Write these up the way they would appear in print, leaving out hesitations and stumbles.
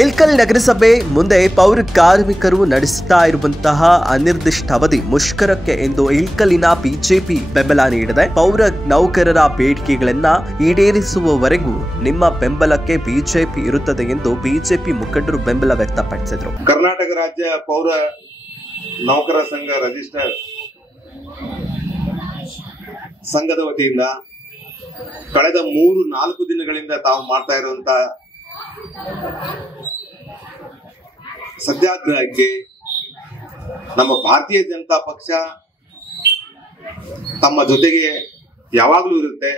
ಇಳಕಲ್ ನಗರಸಭೆ ಮುಂದೆ ಪೌರ ಕಾರ್ಮಿಕರು ನಡೆಸುತ್ತಾ ಇರುವಂತಹ ಅನಿರ್ದಿಷ್ಟಾವಧಿ ಮುಷ್ಕರಕ್ಕೆ ಎಂದು ಇಳಕಲ್ಲಿನ ಬಿಜೆಪಿ ಬೆಂಬಲ ನೀಡಿದೆ. ಪೌರ ನೌಕರರ ಬೇಡಿಕೆಗಳನ್ನ ಈಡೇರಿಸುವವರೆಗೂ ನಿಮ್ಮ ಬೆಂಬಲಕ್ಕೆ ಬಿಜೆಪಿ ಇರುತ್ತದೆ ಎಂದು ಬಿಜೆಪಿ ಮುಖಂಡರು ಬೆಂಬಲ ವ್ಯಕ್ತಪಡಿಸಿದರು. ಕರ್ನಾಟಕ ರಾಜ್ಯ ಪೌರ ನೌಕರ ಸಂಘ ರಿಜಿಸ್ಟರ್ ಸಂಘದ ವತಿಯಿಂದ ಕಳೆದ 3-4 ದಿನಗಳಿಂದ ತಾವು ಮಾಡ್ತಾ ಇರುವಂತ ಸತ್ಯಾಗ್ರಹಕ್ಕೆ ನಮ್ಮ ಭಾರತೀಯ ಜನತಾ ಪಕ್ಷ ತಮ್ಮ ಜೊತೆಗೆ ಯಾವಾಗಲೂ ಇರುತ್ತೆ.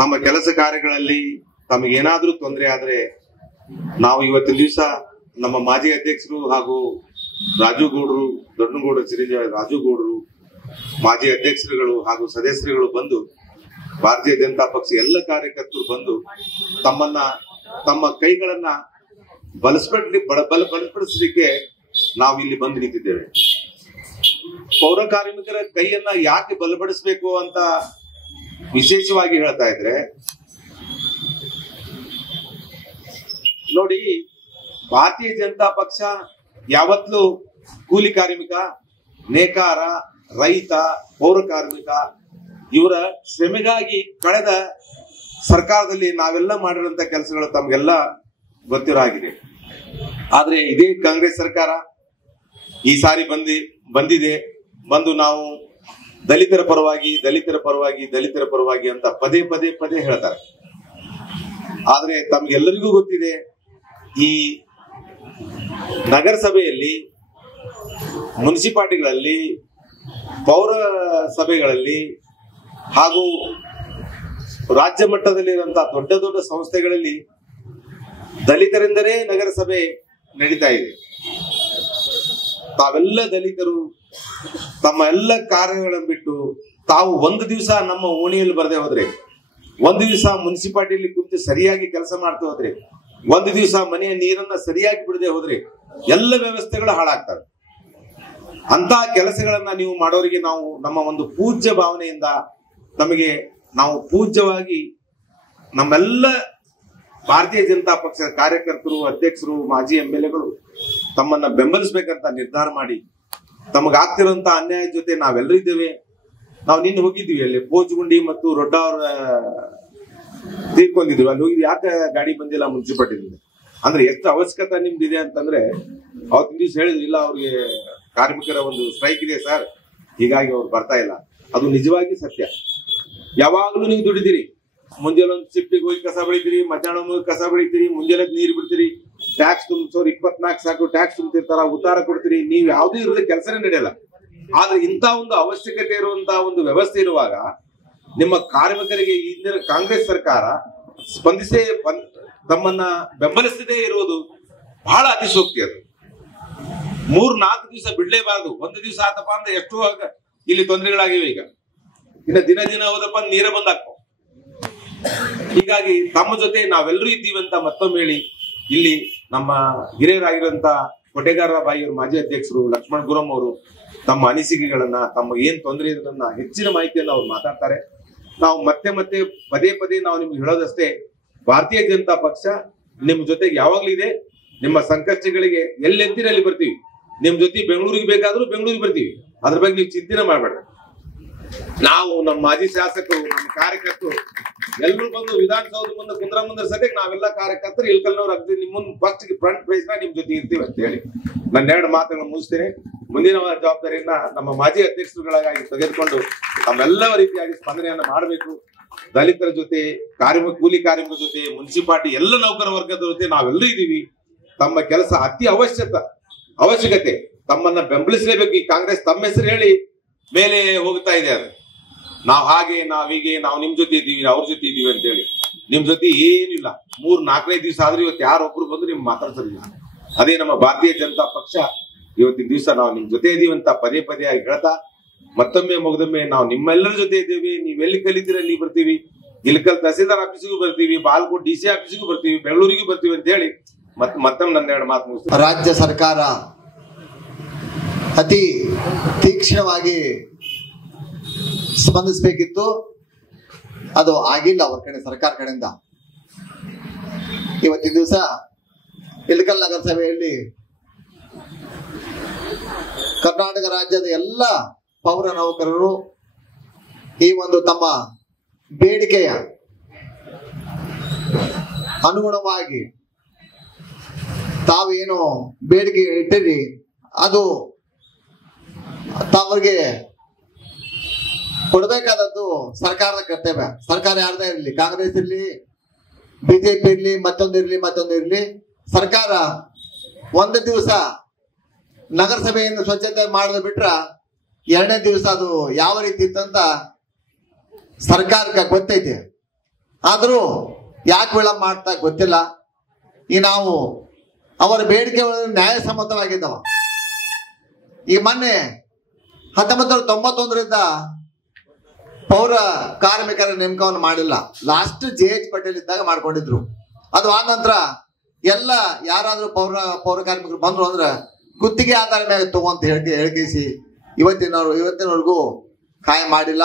ನಮ್ಮ ಕೆಲಸ ಕಾರ್ಯಗಳಲ್ಲಿ ತಮಗೇನಾದ್ರೂ ತೊಂದರೆ ಆದ್ರೆ ನಾವು ಇವತ್ತಿನ ದಿವಸ ನಮ್ಮ ಮಾಜಿ ಅಧ್ಯಕ್ಷರು ಹಾಗೂ ರಾಜುಗೌಡರು, ದೊಡ್ಡನಗೌಡರು, ಚಿರಂಜೀವಿ ರಾಜುಗೌಡರು, ಮಾಜಿ ಅಧ್ಯಕ್ಷರುಗಳು ಹಾಗೂ ಸದಸ್ಯರುಗಳು ಬಂದು ಭಾರತೀಯ ಜನತಾ ಪಕ್ಷ ಎಲ್ಲ ಕಾರ್ಯಕರ್ತರು ಬಂದು ತಮ್ಮ ಕೈಗಳನ್ನ ಬಲಪಡಿಸಲಿಕ್ಕೆ ನಾವು ಇಲ್ಲಿ ಬಂದು ನಿಂತಿದ್ದೇವೆ. ಪೌರ ಕಾರ್ಮಿಕರ ಕೈಯನ್ನ ಯಾಕೆ ಬಲಪಡಿಸಬೇಕು ಅಂತ ವಿಶೇಷವಾಗಿ ಹೇಳ್ತಾ ಇದ್ರೆ, ನೋಡಿ, ಭಾರತೀಯ ಜನತಾ ಪಕ್ಷ ಯಾವತ್ತೂ ಕೂಲಿ ಕಾರ್ಮಿಕ, ನೇಕಾರ, ರೈತ, ಪೌರ ಕಾರ್ಮಿಕ ಇವರ ಶ್ರಮೆಗಾಗಿ ಕಳೆದ ಸರ್ಕಾರದಲ್ಲಿ ನಾವೆಲ್ಲ ಮಾಡಿರುವಂತ ಕೆಲಸಗಳು ತಮಗೆಲ್ಲ ಗೊತ್ತಿರಾಗಿದೆ. ಆದ್ರೆ ಇದೇ ಕಾಂಗ್ರೆಸ್ ಸರ್ಕಾರ ಈ ಸಾರಿ ಬಂದು ನಾವು ದಲಿತರ ಪರವಾಗಿ ಅಂತ ಪದೇ ಹೇಳ್ತಾರೆ. ಆದ್ರೆ ತಮ್ಗೆಲ್ಲರಿಗೂ ಗೊತ್ತಿದೆ, ಈ ನಗರಸಭೆಯಲ್ಲಿ, ಮುನ್ಸಿಪಾಲಿಟಿಗಳಲ್ಲಿ, ಪೌರ ಸಭೆಗಳಲ್ಲಿ ಹಾಗೂ ರಾಜ್ಯ ಮಟ್ಟದಲ್ಲಿರುವಂತಹ ದೊಡ್ಡ ಸಂಸ್ಥೆಗಳಲ್ಲಿ ದಲಿತರಿಂದಲೇ ನಗರಸಭೆ ನಡೀತಾ ಇದೆ. ತಾವೆಲ್ಲ ದಲಿತರು ತಮ್ಮ ಎಲ್ಲ ಕಾರ್ಯಗಳನ್ನು ಬಿಟ್ಟು ತಾವು ಒಂದು ದಿವಸ ನಮ್ಮ ಓಣಿಯಲ್ಲಿ ಬರದೆ ಹೋದ್ರೆ, ಒಂದು ದಿವಸ ಮುನ್ಸಿಪಾಲಿಟಿಯಲ್ಲಿ ಕುಂತು ಸರಿಯಾಗಿ ಕೆಲಸ ಮಾಡ್ತಾ ಹೋದ್ರೆ, ಒಂದು ದಿವಸ ಮನೆಯ ನೀರನ್ನ ಸರಿಯಾಗಿ ಬಿಡದೆ ಹೋದ್ರೆ ಎಲ್ಲ ವ್ಯವಸ್ಥೆಗಳು ಹಾಳಾಗ್ತವೆ. ಅಂತ ಕೆಲಸಗಳನ್ನ ನೀವು ಮಾಡೋರಿಗೆ ನಾವು ನಮ್ಮ ಒಂದು ಪೂಜ್ಯ ಭಾವನೆಯಿಂದ ನಾವು ಪೂಜ್ಯವಾಗಿ ನಮ್ಮೆಲ್ಲ ಭಾರತೀಯ ಜನತಾ ಪಕ್ಷದ ಕಾರ್ಯಕರ್ತರು, ಅಧ್ಯಕ್ಷರು, ಮಾಜಿ MLAಗಳು ತಮ್ಮನ್ನ ಬೆಂಬಲಿಸಬೇಕಂತ ನಿರ್ಧಾರ ಮಾಡಿ ತಮಗಾಗ್ತಿರುವಂತ ಅನ್ಯಾಯದ ಜೊತೆ ನಾವೆಲ್ಲರೂ ಇದ್ದೇವೆ. ನಾವು ನಿನ್ನೆ ಹೋಗಿದ್ವಿ, ಅಲ್ಲಿ ಪೋಚಗುಂಡಿ ಮತ್ತು ರೊಡ್ಡ ಅವರ ತೀರ್ಕೊಂಡಿದ್ವಿ. ಅಲ್ಲಿ ಹೋಗಿ ಯಾಕೆ ಗಾಡಿ ಬಂದಿಲ್ಲ ಮುನ್ಸಿಪಾಲಿಟಿಯಿಂದ ಅಂದ್ರೆ ಎಷ್ಟು ಅವಶ್ಯಕತೆ ನಿಮ್ದಿದೆ ಅಂತಂದ್ರೆ, ಅವತ್ತಿನ ದಿವಸ ಹೇಳಿದ್ರು, ಇಲ್ಲ ಅವ್ರಿಗೆ ಕಾರ್ಮಿಕರ ಒಂದು ಸ್ಟ್ರೈಕ್ ಇದೆ ಸರ್, ಹೀಗಾಗಿ ಅವ್ರು ಬರ್ತಾ ಇಲ್ಲ. ಅದು ನಿಜವಾಗಿ ಸತ್ಯ. ಯಾವಾಗ್ಲೂ ನೀವು ದುಡಿದಿರಿ, ಮುಂಜಾನೆ ಒಂದು ಶಿಫ್ಟಿಗೆ ಹೋಗಿ ಕಸ ಬೆಳಿತೀರಿ, ಮಧ್ಯಾಹ್ನ ಕಸ ಬೆಳಿತೀರಿ, ಮುಂಜಾನೆ ನೀರು ಬಿಡ್ತೀರಿ, ಟ್ಯಾಕ್ಸ್ ತುಂಬಿಸೋರು 24 ಸಾಕು ಟ್ಯಾಕ್ಸ್ ತುಂಬಿರ್ತಾರ, ಉತ್ತಾರ ಕೊಡ್ತೀರಿ, ನೀವು ಯಾವುದೇ ಇರೋದ ಕೆಲಸನೇ ನಡೆಯಲ್ಲ. ಆದ್ರೆ ಇಂಥ ಒಂದು ಅವಶ್ಯಕತೆ ಇರುವಂತಹ ಒಂದು ವ್ಯವಸ್ಥೆ ಇರುವಾಗ ನಿಮ್ಮ ಕಾರ್ಮಿಕರಿಗೆ ಇಂದಿನ ಕಾಂಗ್ರೆಸ್ ಸರ್ಕಾರ ಸ್ಪಂದಿಸೇ ತಮ್ಮನ್ನ ಬೆಂಬಲಿಸದೇ ಇರುವುದು ಬಹಳ ಅತಿಶೋಕ್ತಿ. ಅದು 3-4 ದಿವಸ ಬಿಡ್ಲೇಬಾರದು. ಒಂದು ದಿವಸ ಆತಪ್ಪ ಅಂದ್ರೆ ಎಷ್ಟೋ ಇಲ್ಲಿ ತೊಂದರೆಗಳಾಗಿವೆ. ಈಗ ಇನ್ನ ದಿನ ಹೋದಪ್ಪ ನೀರೇ ಬಂದಾಕೋ. ಹೀಗಾಗಿ ತಮ್ಮ ಜೊತೆ ನಾವೆಲ್ಲರೂ ಇದ್ದೀವಿ ಅಂತ ಮತ್ತೊಮ್ಮೆ ಹೇಳಿ, ಇಲ್ಲಿ ನಮ್ಮ ಹಿರಿಯರಾಗಿರುವಂತ ಕೊಟೆಗಾರ ಬಾಯಿಯವರು ಮಾಜಿ ಅಧ್ಯಕ್ಷರು ಲಕ್ಷ್ಮಣ್ ಗುರಂ ಅವರು ತಮ್ಮ ಅನಿಸಿಕೆಗಳನ್ನ, ತಮ್ಮ ಏನ್ ತೊಂದರೆ ಇದನ್ನ ಹೆಚ್ಚಿನ ಮಾಹಿತಿಯನ್ನು ಅವ್ರು ಮಾತಾಡ್ತಾರೆ. ನಾವು ಮತ್ತೆ ಪದೇ ನಾವು ನಿಮ್ಗೆ ಹೇಳೋದಷ್ಟೇ, ಭಾರತೀಯ ಜನತಾ ಪಕ್ಷ ನಿಮ್ ಜೊತೆಗೆ ಯಾವಾಗ್ಲೂ ಇದೆ. ನಿಮ್ಮ ಸಂಕಷ್ಟಗಳಿಗೆ ಎಲ್ಲೆಂತೀರಿ ಅಲ್ಲಿ ಬರ್ತೀವಿ. ನಿಮ್ ಜೊತೆ ಬೆಂಗಳೂರಿಗೆ ಬೇಕಾದ್ರೂ ಬೆಂಗಳೂರಿಗೆ ಬರ್ತೀವಿ. ಅದ್ರ ಬಗ್ಗೆ ನೀವು ಚಿಂತನೆ ಮಾಡ್ಬೇಡ್ರಿ. ನಾವು ನಮ್ಮ ಮಾಜಿ ಶಾಸಕರು, ನಮ್ಮ ಕಾರ್ಯಕರ್ತರು ಎಲ್ಲರೂ ಬಂದು ವಿಧಾನಸೌಧ ಮುಂದೆ ಕುಂದ್ರ ಮುಂದೆ ಸದ್ಯಕ್ಕೆ ನಾವೆಲ್ಲ ಕಾರ್ಯಕರ್ತರು ಇಳಕಲ್ನವ್ರು ಅಗ್ದಿ ನಿಮ್ಮ ಫಸ್ಟ್ ಫ್ರಂಟ್ ಪ್ರೈಸ್ ನಿಮ್ ಜೊತೆ ಇರ್ತೀವಿ ಅಂತ ಹೇಳಿ ನನ್ನ 2 ಮಾತುಗಳನ್ನು ಮುಗಿಸ್ತೇನೆ. ಮುಂದಿನ ಜವಾಬ್ದಾರಿಯನ್ನ ನಮ್ಮ ಮಾಜಿ ಅಧ್ಯಕ್ಷರುಗಳಾಗಿ ತೆಗೆದುಕೊಂಡು ನಮ್ಮೆಲ್ಲ ರೀತಿಯಾಗಿ ಸ್ಪಂದನೆಯನ್ನ ಮಾಡಬೇಕು. ದಲಿತರ ಜೊತೆ, ಕೂಲಿ ಕಾರ್ಮಿಕರ ಜೊತೆ, ಮುನ್ಸಿಪಾಲಿಟಿ ಎಲ್ಲ ನೌಕರ ವರ್ಗದ ಜೊತೆ ನಾವೆಲ್ಲರೂ ಇದೀವಿ. ತಮ್ಮ ಕೆಲಸ ಅತಿ ಅವಶ್ಯಕತೆ, ತಮ್ಮನ್ನ ಬೆಂಬಲಿಸಲೇಬೇಕು. ಈ ಕಾಂಗ್ರೆಸ್ ತಮ್ಮ ಹೆಸರು ಹೇಳಿ ಮೇಲೆ ಹೋಗ್ತಾ ಇದೆ. ಅದು ನಾವು ನಿಮ್ ಜೊತೆ ಇದ್ದೀವಿ, ಅವ್ರ ಜೊತೆ ಇದ್ದೀವಿ ಅಂತ ಹೇಳಿ ನಿಮ್ ಜೊತೆ ಏನಿಲ್ಲ. 3-4 ದಿವಸ ಆದ್ರೆ ಇವತ್ತು ಯಾರೊಬ್ರು ಬಂದು ನಿಮ್ ಮಾತಾಡ್ಸಲಿಲ್ಲ. ಅದೇ ನಮ್ಮ ಭಾರತೀಯ ಜನತಾ ಪಕ್ಷ ಇವತ್ತಿನ ದಿವಸ ನಾವು ನಿಮ್ ಜೊತೆ ಇದೀವಿ ಅಂತ ಪದೇ ಆಗಿ ಹೇಳ್ತಾ, ಮತ್ತೊಮ್ಮೆ ಮುಗ್ದೊಮ್ಮೆ ನಾವು ನಿಮ್ಮೆಲ್ಲರ ಜೊತೆ ಇದ್ದೇವೆ. ನೀವೆಲ್ಲಿ ಕಲಿತೀರ ಅಲ್ಲಿ ಬರ್ತೀವಿ, ಇಳಕಲ್ ತಹಸೀಲ್ದಾರ್ ಆಫೀಸಿಗೂ ಬರ್ತೀವಿ, ಬಾಲ್ಕೋಟ್ DC ಆಫೀಸಿಗೂ ಬರ್ತೀವಿ, ಬೆಂಗಳೂರಿಗೂ ಬರ್ತೀವಿ ಅಂತ ಹೇಳಿ ಮತ್ತೊಮ್ಮೆ ನನ್ನ 2 ಮಾತು ಮುಗಿಸ್ತೀನಿ. ರಾಜ್ಯ ಸರ್ಕಾರ ಅತಿ ತೀಕ್ಷ್ಣವಾಗಿ ಸ್ಪಂದಿಸಬೇಕಿತ್ತು, ಅದು ಆಗಿಲ್ಲ ಅವ್ರ ಕಡೆ, ಸರ್ಕಾರ ಕಡೆಯಿಂದ. ಇವತ್ತಿನ ದಿವಸ ಇಳಕಲ್ ನಗರಸಭೆಯಲ್ಲಿ ಕರ್ನಾಟಕ ರಾಜ್ಯದ ಎಲ್ಲ ಪೌರ ನೌಕರರು ಈ ಒಂದು ತಮ್ಮ ಬೇಡಿಕೆಯ ಅನುಗುಣವಾಗಿ ತಾವೇನು ಬೇಡಿಕೆ ಇಟ್ಟಿರಿ ಅದು ತಮಗೆ ಕೊಡಬೇಕಾದದ್ದು ಸರ್ಕಾರದ ಕರ್ತವ್ಯ. ಸರ್ಕಾರ ಯಾರದೇ ಇರಲಿ, ಕಾಂಗ್ರೆಸ್ ಇರಲಿ, ಬಿಜೆಪಿ ಇರಲಿ, ಮತ್ತೊಂದಿರಲಿ, ಸರ್ಕಾರ ಒಂದು ದಿವಸ ನಗರಸಭೆಯನ್ನು ಸ್ವಚ್ಛತೆ ಮಾಡದೆ ಬಿಟ್ರ ಎರಡನೇ ದಿವಸ ಅದು ಯಾವ ರೀತಿ ಇತ್ತಂತ ಸರ್ಕಾರಕ್ಕೆ ಗೊತ್ತೈತೆ. ಆದರೂ ಯಾಕೆ ವಿಳಂಬ ಮಾಡ್ತಾ ಗೊತ್ತಿಲ್ಲ. ಈ ನಾವು ಅವರ ಬೇಡಿಕೆಗಳು ನ್ಯಾಯಸಮ್ಮತವಾಗಿದ್ದಾವ. ಈ ಮೊನ್ನೆ 1991ರಿಂದ ಪೌರ ಕಾರ್ಮಿಕರ ನೇಮಕವನ್ನು ಮಾಡಿಲ್ಲ. ಲಾಸ್ಟ್ JH ಪಟೇಲ್ ಇದ್ದಾಗ ಮಾಡ್ಕೊಂಡಿದ್ರು. ಅದು ಆದ ನಂತರ ಎಲ್ಲ ಯಾರಾದ್ರೂ ಪೌರ ಕಾರ್ಮಿಕರು ಬಂದ್ರು ಅಂದ್ರೆ ಗುತ್ತಿಗೆ ಆಧಾರ ಮೇಲೆ ತಗೊಂತ ಹೇಳಿಸಿ ಇವತ್ತಿನವರೆಗೂ ಕಾಯಂ ಮಾಡಿಲ್ಲ.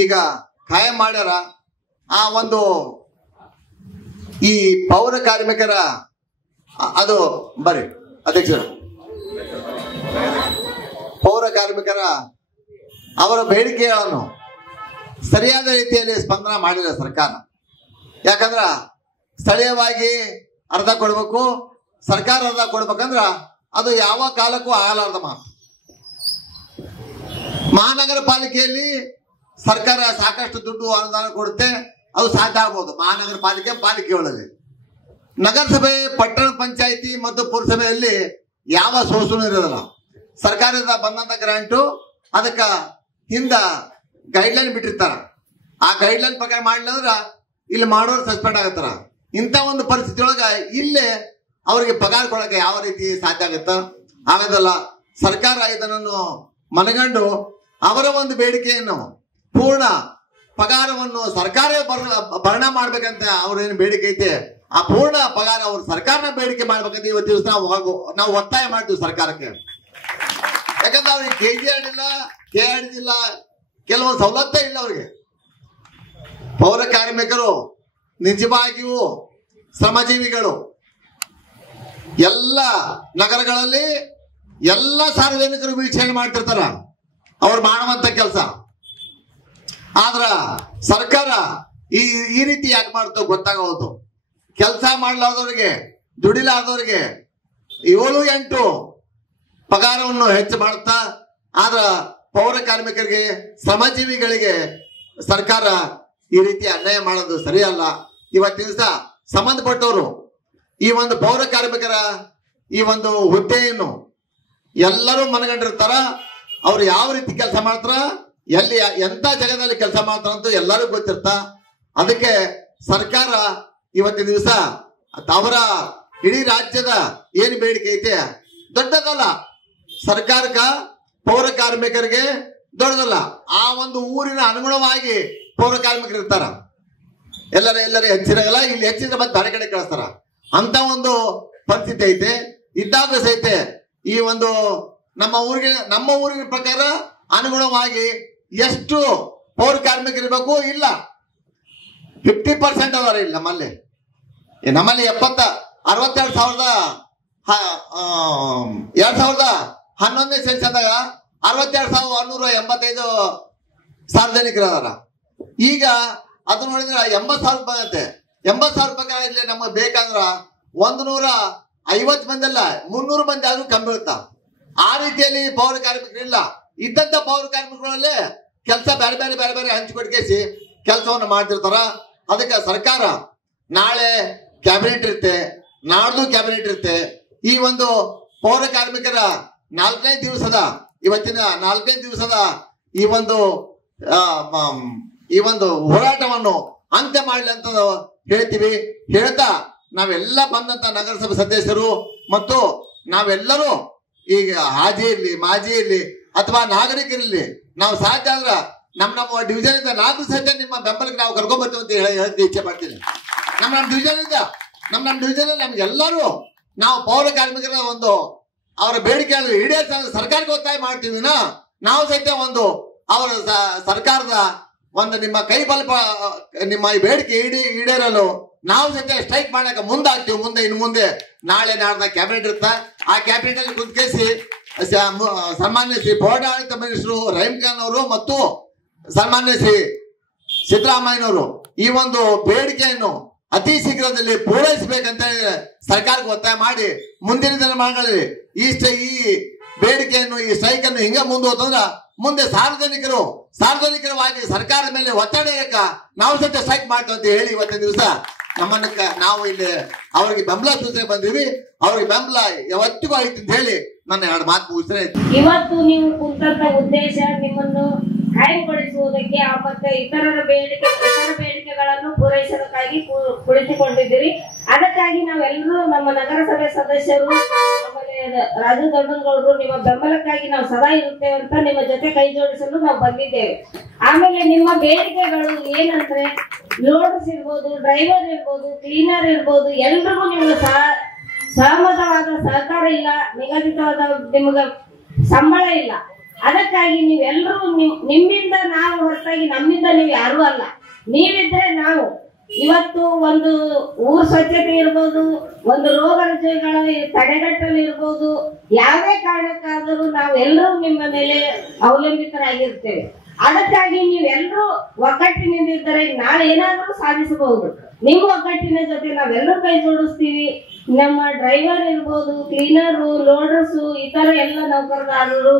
ಈಗ ಕಾಯಂ ಮಾಡ್ಯಾರ. ಆ ಒಂದು ಈ ಪೌರ ಕಾರ್ಮಿಕರ ಅದು ಬರ್ರಿ ಅಧ್ಯಕ್ಷರು, ಪೌರ ಕಾರ್ಮಿಕರ ಅವರ ಬೇಡಿಕೆಗಳನ್ನು ಸರಿಯಾದ ರೀತಿಯಲ್ಲಿ ಸ್ಪಂದನ ಮಾಡಿಲ್ಲ ಸರ್ಕಾರ. ಯಾಕಂದ್ರ ಸ್ಥಳೀಯವಾಗಿ ಅರ್ಧ ಕೊಡ್ಬೇಕು, ಸರ್ಕಾರ ಅರ್ಧ ಕೊಡ್ಬೇಕಂದ್ರ ಅದು ಯಾವ ಕಾಲಕ್ಕೂ ಆಗಲಾರ್ದ ಮಾತು. ಮಹಾನಗರ ಪಾಲಿಕೆಯಲ್ಲಿ ಸರ್ಕಾರ ಸಾಕಷ್ಟು ದುಡ್ಡು ಅನುದಾನ ಕೊಡುತ್ತೆ, ಅದು ಸಾಧ್ಯ ಆಗ್ಬೋದು ಮಹಾನಗರ ಪಾಲಿಕೆಗಳಲ್ಲಿ. ನಗರಸಭೆ, ಪಟ್ಟಣ ಪಂಚಾಯಿತಿ ಮತ್ತು ಪುರಸಭೆಯಲ್ಲಿ ಯಾವ ಸೋಸು ಇರೋದಿಲ್ಲ. ಸರ್ಕಾರದಿಂದ ಬಂದಂತ ಗ್ರಾಂಟು ಅದಕ್ಕ ಹಿಂದ ಗೈಡ್ಲೈನ್ ಬಿಟ್ಟಿರ್ತಾರ. ಆ ಗೈಡ್ಲೈನ್ ಪ್ರಕಾರ ಮಾಡ್ಲಿಲ್ಲ ಇಲ್ಲಿ ಮಾಡೋರು ಸಸ್ಪೆಂಡ್ ಆಗತ್ತಾರ. ಇಂಥ ಒಂದು ಪರಿಸ್ಥಿತಿ ಒಳಗ ಇಲ್ಲೇ ಅವರಿಗೆ ಪಗಾರ ಕೊಡಕ್ಕೆ ಯಾವ ರೀತಿ ಸಾಧ್ಯ ಆಗತ್ತ? ಆಗೋದಲ್ಲ. ಸರ್ಕಾರ ಇದನ್ನು ಮನಗಂಡು ಅವರ ಒಂದು ಬೇಡಿಕೆಯನ್ನು ಪೂರ್ಣ ಪಗಾರವನ್ನು ಸರ್ಕಾರ ಭರಣ ಮಾಡ್ಬೇಕಂತ ಅವ್ರೇನು ಬೇಡಿಕೆ ಐತೆ ಆ ಪೂರ್ಣ ಪಗಾರ ಅವ್ರು ಸರ್ಕಾರನ ಬೇಡಿಕೆ ಮಾಡ್ಬೇಕಂತ ಇವತ್ತು ದಿವಸ ನಾವು ಒತ್ತಾಯ ಮಾಡ್ತೀವಿ ಸರ್ಕಾರಕ್ಕೆ. ಯಾಕಂದ್ರೆ ಅವ್ರಿಗೆ KGR ಇಲ್ಲ, KRD ಇಲ್ಲ, ಕೆಲವೊಂದು ಸವಲತ್ತೇ ಇಲ್ಲ ಅವ್ರಿಗೆ. ಪೌರ ಕಾರ್ಮಿಕರು ನಿಜವಾಗಿಯೂ ಶ್ರಮಜೀವಿಗಳು. ಎಲ್ಲ ನಗರಗಳಲ್ಲಿ ಎಲ್ಲ ಸಾರ್ವಜನಿಕರು ವೀಕ್ಷಣೆ ಮಾಡ್ತಿರ್ತಾರ ಅವ್ರು ಮಾಡುವಂತ ಕೆಲಸ. ಆದ್ರ ಸರ್ಕಾರ ಈ ರೀತಿ ಯಾಕೆ ಮಾಡ್ತೋ ಗೊತ್ತಾಗೋದು. ಕೆಲಸ ಮಾಡ್ಲಾರ್ದವ್ರಿಗೆ, ದುಡಿಲಾರ್ದವ್ರಿಗೆ 7-8 ಪಗಾರವನ್ನು ಹೆಚ್ಚು ಮಾಡ್ತಾ, ಆದ್ರ ಪೌರ ಕಾರ್ಮಿಕರಿಗೆ, ಶ್ರಮಜೀವಿಗಳಿಗೆ ಸರ್ಕಾರ ಈ ರೀತಿ ಅನ್ಯಾಯ ಮಾಡೋದು ಸರಿಯಲ್ಲ. ಇವತ್ತಿನ ದಿವಸ ಸಂಬಂಧಪಟ್ಟವರು ಈ ಒಂದು ಪೌರ ಕಾರ್ಮಿಕರ ಈ ಒಂದು ಹುದ್ದೆಯನ್ನು ಎಲ್ಲರೂ ಮನಗಂಡಿರ್ತಾರ. ಅವ್ರು ಯಾವ ರೀತಿ ಕೆಲಸ ಮಾಡ್ತಾರ, ಎಲ್ಲಿ ಎಂತ ಜಾಗದಲ್ಲಿ ಕೆಲಸ ಮಾಡ್ತಾರಂತ ಎಲ್ಲರಿಗೂ ಗೊತ್ತಿರ್ತ. ಅದಕ್ಕೆ ಸರ್ಕಾರ ಇವತ್ತಿನ ದಿವಸ ಅವರ ಇಡೀ ರಾಜ್ಯದ ಏನು ಬೇಡಿಕೆ ಐತೆ ದೊಡ್ಡದಲ್ಲ. ಸರ್ಕಾರಕ್ಕ ಪೌರ ಕಾರ್ಮಿಕರಿಗೆ ದೊಡ್ಡದಲ್ಲ. ಆ ಒಂದು ಊರಿನ ಅನುಗುಣವಾಗಿ ಪೌರ ಕಾರ್ಮಿಕರು ಇರ್ತಾರ. ಎಲ್ಲರೂ ಹೆಚ್ಚಿರಲ್ಲ, ಇಲ್ಲಿ ಹೆಚ್ಚಿದ್ರೆ ಮತ್ತೆ ಬೇರೆ ಕಡೆ ಕಳಿಸ್ತಾರ. ಅಂತ ಒಂದು ಪರಿಸ್ಥಿತಿ ಐತೆ. ಇದ್ದಾಗ ಸಹಿತ ಈ ಒಂದು ನಮ್ಮ ಊರಿನ ಪ್ರಕಾರ ಅನುಗುಣವಾಗಿ ಎಷ್ಟು ಪೌರ ಕಾರ್ಮಿಕರು ಇರಬೇಕು ಇಲ್ಲ 50% ಅದಾರ. ಇಲ್ಲಿ ನಮ್ಮಲ್ಲಿ 2011ನೇ ಸೆನ್ಸಸ್ದಾಗ 62,185 ಸಾರ್ವಜನಿಕರು ಅದಾರ. ಈಗ ಅದು ನೋಡಿದ್ರೆ 80,000 ಬಂದೈತೆ. 80,000 ಪ್ರಕಾರ ಇಲ್ಲಿ ನಮಗೆ ಬೇಕಂದ್ರ 150 ಮಂದಿ ಅಲ್ಲ 300 ಮಂದಿ ಆದ್ರೂ ಕಮ್ಮಿ ಬೀಳ್ತಾ. ಆ ರೀತಿಯಲ್ಲಿ ಪೌರ ಕಾರ್ಮಿಕರು ಇಲ್ಲ. ಇದ್ದಂತ ಪೌರ ಕಾರ್ಮಿಕರಲ್ಲಿ ಕೆಲಸ ಬೇರೆ ಬೇರೆ ಹಂಚಿಕೊಟ್ಟಿಸಿ ಕೆಲಸವನ್ನು ಮಾಡ್ತಿರ್ತಾರ. ಅದಕ್ಕೆ ಸರ್ಕಾರ ನಾಳೆ ಕ್ಯಾಬಿನೆಟ್ ಇರುತ್ತೆ, ನಾಡ್ದು ಕ್ಯಾಬಿನೆಟ್ ಇರುತ್ತೆ. ಈ ಒಂದು ಪೌರ ಕಾರ್ಮಿಕರ 4ನೇ ದಿವಸದ ಇವತ್ತಿನ 4ನೇ ದಿವಸದ ಈ ಒಂದು ಹೋರಾಟವನ್ನು ಅಂತ್ಯ ಮಾಡಲಿ ಅಂತ ಹೇಳ್ತೀವಿ. ಹೇಳ್ತಾ ನಾವೆಲ್ಲ ಬಂದಂತ ನಗರಸಭೆ ಸದಸ್ಯರು ಮತ್ತು ನಾವೆಲ್ಲರೂ ಈಗ ಹಾಜಿ ಇರ್ಲಿ, ಮಾಜಿ ಇರ್ಲಿ ಅಥವಾ ನಾಗರಿಕರಿರ್ಲಿ, ನಾವು ಸಾಧ್ಯ ಆದ್ರ ನಮ್ಮ ಡಿವಿಷನ್ ಇಂದ 4 ಸಹಿತ ನಿಮ್ಮ ಬೆಂಬಲಕ್ಕೆ ನಾವು ಕರ್ಕೊಂಡ್ ಬರ್ತೀವಿ ಅಂತ ಹೇಳಿ ಇಚ್ಛೆ ಮಾಡ್ತೀನಿ. ನಮ್ಮ ಡಿವಿಷನ್ ಇಂದ ಡಿವಿಷನ್ ನಮ್ಗೆಲ್ಲರೂ ನಾವು ಪೌರ ಕಾರ್ಮಿಕರ ಒಂದು ಅವರ ಬೇಡಿಕೆಯನ್ನು ಈಡೇರಿಸ ಸರ್ಕಾರಕ್ಕೆ ಒತ್ತಾಯ ಮಾಡ್ತೀವಿ. ನಾವು ಸಹಿತ ಒಂದು ಅವರ ಸರ್ಕಾರದ ಒಂದು ನಿಮ್ಮ ಕೈ ಬಲ್ಪ ನಿಮ್ಮ ಈ ಬೇಡಿಕೆ ಈಡೇರಲು ನಾವು ಸದ್ಯ ಸ್ಟ್ರೈಕ್ ಮಾಡಕ್ಕೆ ಮುಂದಾಗ್ತೀವಿ. ಇನ್ನು ಮುಂದೆ ನಾಳೆ ನಾಡ್ದ ಕ್ಯಾಬಿನೆಟ್ ಇರುತ್ತ, ಆ ಕ್ಯಾಬಿನೆಟ್ ಅಲ್ಲಿ ಕುತ್ಕೇಸಿ ಸನ್ಮಾನ್ಯ ಶ್ರೀ ಪೌರಾಡಳಿತ ಮಿನಿಸ್ಟರು ರಹೀಂ ಖಾನ್ ಅವರು ಮತ್ತು ಸನ್ಮಾನ್ಯ ಶ್ರೀ ಸಿದ್ದರಾಮಯ್ಯನವರು ಈ ಒಂದು ಬೇಡಿಕೆಯನ್ನು ಅತಿ ಶೀಘ್ರದಲ್ಲಿ ಪೂರೈಸಬೇಕಂತ ಸರ್ಕಾರಕ್ಕೆ ಒತ್ತಾಯ ಮಾಡಿ ಮುಂದಿನ ದಿನಮಾನಗಳಲ್ಲಿ ಈ ಬೇಡಿಕೆಯನ್ನು ಈ ಸ್ಟ್ರೈಕ್ ಅನ್ನು ಹಿಂಗ ಮುಂದುವರೆದ್ರೆ ಮುಂದೆ ಸಾರ್ವಜನಿಕರವಾಗಿ ಸರ್ಕಾರದ ಮೇಲೆ ಒತ್ತಡ ಇರಕ ನಾವು ಸದ್ಯ ಸ್ಟ್ರೈಕ್ ಮಾಡ್ತೀವಿ ಅಂತ ಹೇಳಿ ಇವತ್ತಿನ ದಿವಸ ನಮ್ಮನ್ನ ನಾವು ಇಲ್ಲಿ ಅವರಿಗೆ ಬೆಂಬಲ ಸೂಚನೆ ಬಂದಿವಿ. ಅವ್ರಿಗೆ ಬೆಂಬಲ ಯಾವತ್ತಿಗೂ ಐತಿ ಅಂತ ಹೇಳಿ ನನ್ನ 2 ಮಾತು ಮುಗಿಸ್ರೆ. ಇವತ್ತು ನೀವು ಕುಂತ ಉದ್ದೇಶ ನಿಮ್ಮನ್ನು ಕಾಯ್ಗೊಳಿಸುವುದಕ್ಕೆ ಮತ್ತೆ ಇತರ ಬೇಡಿಕೆಗಳನ್ನು ಪೂರೈಸೋದಕ್ಕಾಗಿ ಕುಳಿತುಕೊಂಡಿದ್ದೀರಿ. ಅದಕ್ಕಾಗಿ ನಾವೆಲ್ಲರೂ ನಮ್ಮ ನಗರಸಭೆ ಸದಸ್ಯರು ಆಮೇಲೆ ರಾಜು ದೊಡ್ಡನಗೌಡರು ನಿಮ್ಮ ಬೆಂಬಲಕ್ಕಾಗಿ ನಾವು ಸದಾ ಇರುತ್ತೇವೆ ಅಂತ ನಿಮ್ಮ ಜೊತೆ ಕೈ ಜೋಡಿಸಲು ನಾವು ಬಂದಿದ್ದೇವೆ. ಆಮೇಲೆ ನಿಮ್ಮ ಬೇಡಿಕೆಗಳು ಏನಂದ್ರೆ ಲೋಡರ್ಸ್ ಇರ್ಬೋದು, ಡ್ರೈವರ್ ಇರ್ಬೋದು, ಕ್ಲೀನರ್ ಇರ್ಬೋದು, ಎಲ್ರಿಗೂ ನಿಮ್ಗೆ ಸಹಮತವಾದ ಸಹಕಾರ ಇಲ್ಲ, ನಿಗದಿತವಾದ ನಿಮ್ಗೆ ಸಂಬಳ ಇಲ್ಲ. ಅದಕ್ಕಾಗಿ ನೀವೆಲ್ಲರೂ ನಿಮ್ಮಿಂದ ನಾವು ಹೊರತಾಗಿ ನಮ್ಮಿಂದ ನೀವು ಯಾರು ಅಲ್ಲ. ನೀವಿದ್ರೆ ನಾವು ಇವತ್ತು ಒಂದು ಊರ್ ಸ್ವಚ್ಛತೆ ಇರ್ಬೋದು, ಒಂದು ರೋಗ ರುಜಿನಗಳ ತಡೆಗಟ್ಟಲು ಇರ್ಬೋದು, ಯಾವುದೇ ಕಾರಣಕ್ಕಾದರೂ ನಾವೆಲ್ಲರೂ ನಿಮ್ಮ ಮೇಲೆ ಅವಲಂಬಿತರಾಗಿರ್ತೇವೆ. ಅದಕ್ಕಾಗಿ ನೀವೆಲ್ಲರೂ ಒಗ್ಗಟ್ಟಿನಿಂದಿದ್ದರೆ ನಾಳೆ ಏನಾದರೂ ಸಾಧಿಸಬಹುದು. ನಿಮ್ಮ ಒಗ್ಗಟ್ಟಿನ ಜೊತೆ ನಾವೆಲ್ಲರೂ ಕೈ ಜೋಡಿಸ್ತೀವಿ. ನಮ್ಮ ಡ್ರೈವರ್ ಇರ್ಬೋದು, ಕ್ಲೀನರು, ಲೋಡರ್ಸು, ಇತರ ಎಲ್ಲ ನೌಕರದಾರರು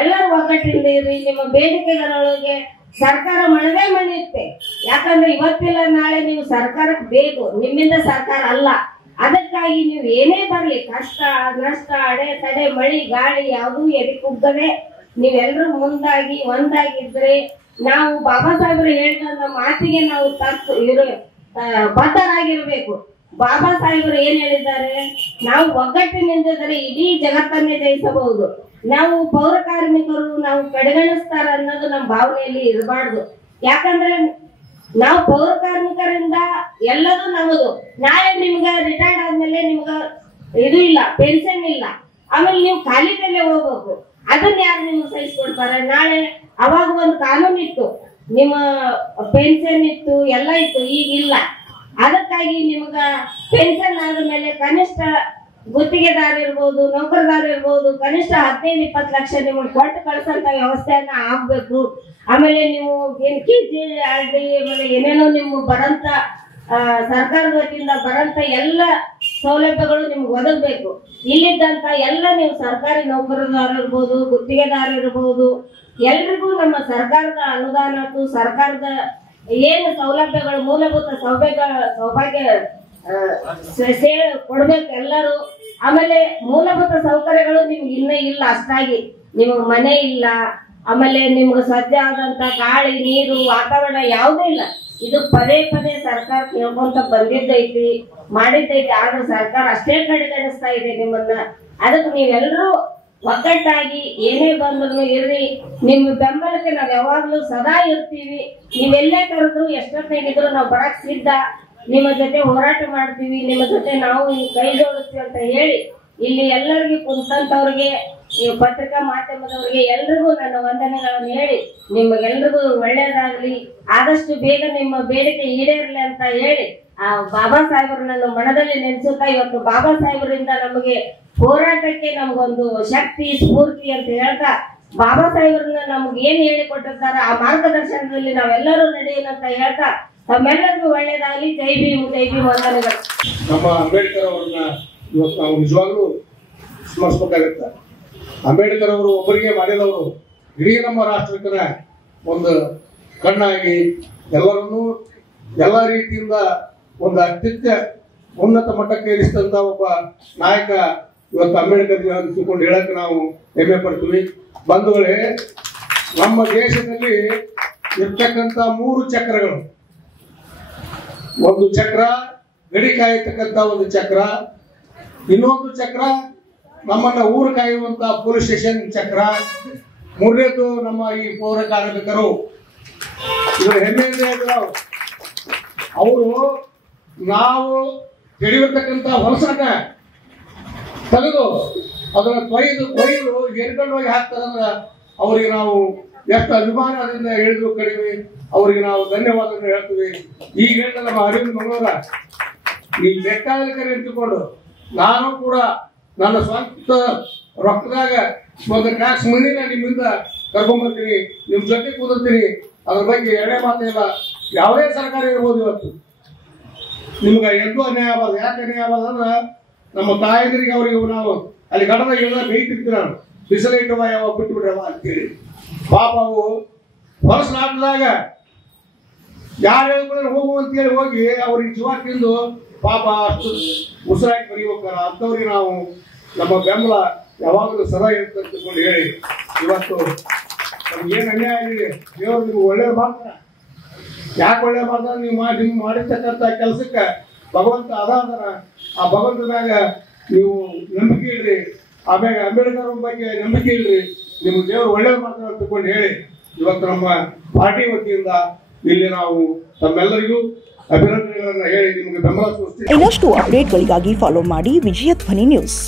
ಎಲ್ಲರೂ ಒಗ್ಗಟ್ಟಿಂದ ಇರ್ರಿ. ನಿಮ್ಮ ಬೇಡಿಕೆಗಳೊಳಗೆ ಸರ್ಕಾರ ಮಣವೇ ಮಣಿಯುತ್ತೆ. ಯಾಕಂದ್ರೆ ಇವತ್ತಿಲ್ಲ ನಾಳೆ ನೀವು ಸರ್ಕಾರಕ್ಕೆ ಬೇಕು, ನಿಮ್ಮಿಂದ ಸರ್ಕಾರ ಅಲ್ಲ. ಅದಕ್ಕಾಗಿ ನೀವು ಏನೇ ಬರ್ಲಿ, ಕಷ್ಟ ನಷ್ಟ ಅಡೆತಡೆ ಮಳಿ ಗಾಳಿ ಯಾವುದೂ ಎದೆ ಕುಗ್ಗದೆ ನೀವೆಲ್ಲರೂ ಮುಂದಾಗಿ ಒಂದಾಗಿದ್ರೆ ನಾವು ಬಾಬಾ ಸಾಹೇಬರು ಹೇಳಿದ ಮಾತಿಗೆ ನಾವು ಬದ್ಧರಾಗಿರ್ಬೇಕು. ಬಾಬಾ ಸಾಹೇಬರು ಏನ್ ಹೇಳಿದ್ದಾರೆ, ನಾವು ಒಗ್ಗಟ್ಟಿನಿಂದಿದ್ದರೆ ಇಡೀ ಜಗತ್ತನ್ನೇ ಜಯಿಸಬಹುದು. ನಾವು ಪೌರ ಕಾರ್ಮಿಕರು ನಾವು ಕಡೆಗಣಿಸ್ತಾರ ಅನ್ನೋದು ನಮ್ಮ ಭಾವನೆಯಲ್ಲಿ ಇರಬಾರ್ದು. ಯಾಕಂದ್ರೆ ನಾವು ಪೌರ ಕಾರ್ಮಿಕರಿಂದ ಎಲ್ಲದೂ ನಮ್ಮದು. ನಾಳೆ ನಿಮ್ಗ ರಿಟೈರ್ಡ್ ಆದ್ಮೇಲೆ ನಿಮ್ಗ ಇದು ಇಲ್ಲ, ಪೆನ್ಷನ್ ಇಲ್ಲ, ಆಮೇಲೆ ನೀವು ಖಾಲಿ ಮೇಲೆ ಹೋಗ್ಬೇಕು. ಅದನ್ನ ಯಾರು ನಿಮ್ಗೆ ಸಹಿಸ್ಕೊಡ್ತಾರೆ? ನಾಳೆ ಅವಾಗ ಒಂದು ಕಾನೂನು ಇತ್ತು, ನಿಮ್ಮ ಪೆನ್ಷನ್ ಇತ್ತು, ಎಲ್ಲ ಇತ್ತು, ಈಗಿಲ್ಲ. ಅದಕ್ಕಾಗಿ ನಿಮ್ಗ ಪೆನ್ಷನ್ ಆದ ಮೇಲೆ ಕನಿಷ್ಠ ಗುತ್ತಿಗೆದಾರ ಇರ್ಬೋದು, ನೌಕರದಾರ ಇರ್ಬೋದು, ಕನಿಷ್ಠ 15-20 ಲಕ್ಷ ನಿಮ್ಗೆ ಕೊಟ್ಟು ಕಳ್ಸಂತ ವ್ಯವಸ್ಥೆಯನ್ನ ಆಗ್ಬೇಕು. ಆಮೇಲೆ ನೀವು ಆಮೇಲೆ ಏನೇನೋ ನಿಮ್ಗೆ ಬರಂತ ಸರ್ಕಾರದ ವತಿಯಿಂದ ಬರಂತ ಎಲ್ಲ ಸೌಲಭ್ಯಗಳು ನಿಮ್ಗೆ ಒದಗಬೇಕು. ಇಲ್ಲಿದ್ದಂತ ಎಲ್ಲ ನೀವು ಸರ್ಕಾರಿ ನೌಕರದಾರ ಇರ್ಬೋದು, ಗುತ್ತಿಗೆದಾರ ಇರ್ಬೋದು, ಎಲ್ರಿಗೂ ನಮ್ಮ ಸರ್ಕಾರದ ಅನುದಾನ ಮತ್ತು ಸರ್ಕಾರದ ಏನು ಸೌಲಭ್ಯಗಳು ಮೂಲಭೂತ ಸೌಭಾಗ್ಯ ಕೊಡ್ಬೇಕು ಎಲ್ಲರೂ. ಆಮೇಲೆ ಮೂಲಭೂತ ಸೌಕರ್ಯಗಳು ನಿಮ್ಗೆ ಇನ್ನೇ ಇಲ್ಲ, ಅಷ್ಟಾಗಿ ನಿಮಗ್ ಮನೆ ಇಲ್ಲ, ಆಮೇಲೆ ನಿಮ್ಗೆ ಸದ್ಯ ಆದಂತ ಗಾಳಿ ನೀರು ವಾತಾವರಣ ಯಾವುದೂ ಇಲ್ಲ. ಇದು ಪದೇ ಪದೇ ಸರ್ಕಾರ ಕೇಳ್ಕೊಂತ ಬಂದಿದ್ದೈತಿ, ಮಾಡಿದ್ದೈತಿ. ಆದ್ರೆ ಸರ್ಕಾರ ಅಷ್ಟೇ ಕಡೆಗಣಿಸ್ತಾ ಇದೆ ನಿಮ್ಮನ್ನ. ಅದಕ್ಕೆ ನೀವೆಲ್ಲರೂ ಒಗ್ಗಟ್ಟಾಗಿ ಏನೇ ಬಂದ್ರು ಇರ್ರಿ. ನಿಮ್ಮ ಬೆಂಬಲಕ್ಕೆ ನಾವ್ ಯಾವಾಗ್ಲೂ ಸದಾ ಇರ್ತೀವಿ. ನೀವೆಲ್ಲೇ ಕರೆದ್ರು ಎಷ್ಟೊತ್ತಿದ್ರು ನಾವು ಬರಕ್ ಸಿದ್ಧ, ನಿಮ್ಮ ಜೊತೆ ಹೋರಾಟ ಮಾಡ್ತೀವಿ, ನಿಮ್ಮ ಜೊತೆ ನಾವು ಕೈ ಜೋಡಿಸ್ತೀವಿ ಅಂತ ಹೇಳಿ ಇಲ್ಲಿ ಎಲ್ಲರಿಗೂ ಕುಂತಂತವ್ರಿಗೆ, ಪತ್ರಿಕಾ ಮಾಧ್ಯಮದವರಿಗೆ ಎಲ್ರಿಗೂ ನನ್ನ ವಂದನೆಗಳನ್ನು ಹೇಳಿ ನಿಮಗೆಲ್ರಿಗೂ ಒಳ್ಳೇದಾಗ್ಲಿ, ಆದಷ್ಟು ಬೇಗ ನಿಮ್ಮ ಬೇಡಿಕೆ ಈಡೇರಲಿ ಅಂತ ಹೇಳಿ ಆ ಬಾಬಾ ಸಾಹೇಬರು ನನ್ನ ಮನದಲ್ಲಿ ನೆನೆಸುತ್ತಾ, ಇವತ್ತು ಬಾಬಾ ಸಾಹೇಬರಿಂದ ನಮಗೆ ಹೋರಾಟಕ್ಕೆ ನಮಗೊಂದು ಶಕ್ತಿ ಸ್ಫೂರ್ತಿ ಅಂತ ಹೇಳ್ತಾ, ಬಾಬಾ ಸಾಹೇಬರನ್ನ ನಮ್ಗೆ ಏನ್ ಹೇಳಿಕೊಟ್ಟಿರ್ತಾರ ಆ ಮಾರ್ಗದರ್ಶನದಲ್ಲಿ ನಾವೆಲ್ಲರೂ ನಡೆಯಲಂತ ಹೇಳ್ತಾ ತಮ್ಮೆಲ್ಲರಿಗೂ ಒಳ್ಳೇದಾಗಲಿ. ಜೈ ಭೀಮ್, ಜೈ ಭೀಮ್, ವಂದನೆಗಳು. ನಮ್ಮ ಅಂಬೇಡ್ಕರ್ ಅವರನ್ನ ಇವತ್ತು ನಾವು ನಿಜವಾಗ್ಲೂ ಸ್ಮರಿಸಬೇಕಾಗತ್ತ. ಅಂಬೇಡ್ಕರ್ ಅವರು ಒಬ್ಬರಿಗೆ ಮಾಡಿದವರು ಇಡೀ ನಮ್ಮ ರಾಷ್ಟ್ರಕ್ಕನ ಒಂದು ಕಣ್ಣಾಗಿ ಎಲ್ಲರನ್ನೂ ಎಲ್ಲ ರೀತಿಯಿಂದ ಒಂದು ಅತ್ಯಂತ ಉನ್ನತ ಮಟ್ಟಕ್ಕೆ ಏರಿಸಿದಂತ ಒಬ್ಬ ನಾಯಕ ಇವತ್ತು ಅಂಬೇಡ್ಕರ್ ಅನಿಸಿಕೊಂಡು ಹೇಳಕ್ಕೆ ನಾವು ಹೆಮ್ಮೆ ಪಡ್ತೀವಿ. ಬಂಧುಗಳೇ, ನಮ್ಮ ದೇಶದಲ್ಲಿ ಇರ್ತಕ್ಕಂಥ 3 ಚಕ್ರಗಳು, ಒಂದು ಚಕ್ರ ಗಡಿ ಕಾಯತಕ್ಕಂತ ಒಂದು ಚಕ್ರ, ಇನ್ನೊಂದು ಚಕ್ರ ನಮ್ಮನ್ನ ಊರು ಕಾಯುವಂತ ಪೊಲೀಸ್ ಸ್ಟೇಷನ್ ಚಕ್ರ, ಮೂರನೇದು ನಮ್ಮ ಈ ಪೌರ ಕಾರ್ಮಿಕರು. ಇವರು ಹೆಮ್ಮೆಯಿಂದ ಅವರು ನಾವು ಹಿಡಿಯತಕ್ಕಂತ ಹೊಲಸನ್ನ ತೆಗೆದು ಅದನ್ನ ಕೊಯ್ದು ಎರ್ಕೊಂಡು ಹೋಗಿ ಹಾಕ್ತಾರಂದ್ರ ಅವರಿಗೆ ನಾವು ಎಷ್ಟು ಅಭಿಮಾನದಿಂದ ಹೇಳಿದ್ರು ಕಡಿಮೆ. ಅವರಿಗೆ ನಾವು ಧನ್ಯವಾದಗಳನ್ನು ಹೇಳ್ತೀವಿ. ಈಗ ನಮ್ಮ ಅರವಿಂದ್ ಮಂಗಳೂರ ನೀವು ಬೇಕಾದ್ರೆ ಕರೆ ಇಟ್ಕೊಂಡು ನಾನು ಕೂಡ ನನ್ನ ಸ್ವಂತ ರೊಕ್ಕದಾಗ ಒಂದು ಟ್ಯಾಕ್ಸ್ ಮನಿನ ನಿಮ್ಮಿಂದ ಕರ್ಕೊಂಡ್ಬರ್ತೀನಿ, ನಿಮ್ ಜೊತೆ ಕೂದಿರ್ತೀನಿ. ಅದ್ರ ಬಗ್ಗೆ ಎರಡೇ ಮಾತಿಲ್ಲ. ಯಾವುದೇ ಸರ್ಕಾರ ಇರ್ಬೋದು, ಇವತ್ತು ನಿಮ್ಗೆ ಎಂದೂ ಅನ್ಯಾಯ ಆಗಬಾರ್ದು. ಯಾಕೆ ಅನ್ಯಾಯ ಆಗಬಾರ್ದು ಅಂದ್ರೆ ನಮ್ಮ ತಾಯಂದ್ರಿಗೆ ಅವ್ರಿಗೆ ನಾವು ಅಲ್ಲಿ ಗಡದಾಗ ಎಲ್ಲ ಬೇಯ್ತಿರ್ತೀವಿ. ನಾನು ಬಿಸಿಲಿಟ್ಟವ ಯಾವಾಗ ಬಿಟ್ಟು ಬಿಡ್ರವ ಅಂತೇಳಿ ಪಾಪ ಅವು ಹೊಲಸು ನಾಟದಾಗ ಯಾರು ಹೇಳ್ಕೊಂಡ್ರೆ ಹೋಗು ಅಂತೇಳಿ ಹೋಗಿ ಅವ್ರಿಗೆ ಜೀವ ತಿಂದು ಪಾಪ ಅಷ್ಟು ಉಸಿರಾಗಿ ಬರೀಬೇಕಾರ. ಅಂಥವ್ರಿಗೆ ನಾವು ನಮ್ಮ ಬೆಂಬಲ ಯಾವಾಗಲೂ ಸದಾ ಇರುತ್ತೆ ಅಂತಕೊಂಡು ಹೇಳಿ, ಇವತ್ತು ನಮ್ಗೇನು ಅನ್ಯಾಯ ಆಗಿದೆ ದೇವರು ನಿಮ್ಗೆ ಒಳ್ಳೇದು ಮಾಡ್ತಾರೆ. ಯಾಕೆ ಒಳ್ಳೇದು ಮಾಡ್ತಾರೆ? ನೀವು ಮಾಡಿರ್ತಕ್ಕಂಥ ಕೆಲಸಕ್ಕೆ ಭಗವಂತ ಅದಾದನ ಆ ಭಗವಂತನಾಗ ನೀವು ನಂಬಿಕೆ ಇಡ್ರಿ. ಆಮ್ಯಾಗ ಅಂಬೇಡ್ಕರ್ ಬಗ್ಗೆ ನಂಬಿಕೆ ಇಡ್ರಿ. ನಿಮ್ಗೆ ದೇವರು ಒಳ್ಳೇದು ಮಾಡ್ತಾರೆ ಅಂತಕೊಂಡು ಹೇಳಿ ಇವತ್ತು ನಮ್ಮ ಪಾರ್ಟಿ ವತಿಯಿಂದ ಇಲ್ಲಿ ನಾವು ತಮ್ಮೆಲ್ಲರಿಗೂ ಅಭಿನಂದನೆಗಳನ್ನು ಹೇಳಿ ನಿಮಗೆ ಬೆಂಬಲ ಸೂಚಿಸ್ತೀವಿ. ಇನ್ನಷ್ಟು ಅಪ್ಡೇಟ್ಗಳಿಗಾಗಿ ಫಾಲೋ ಮಾಡಿ ವಿಜಯ ಧ್ವನಿ ನ್ಯೂಸ್.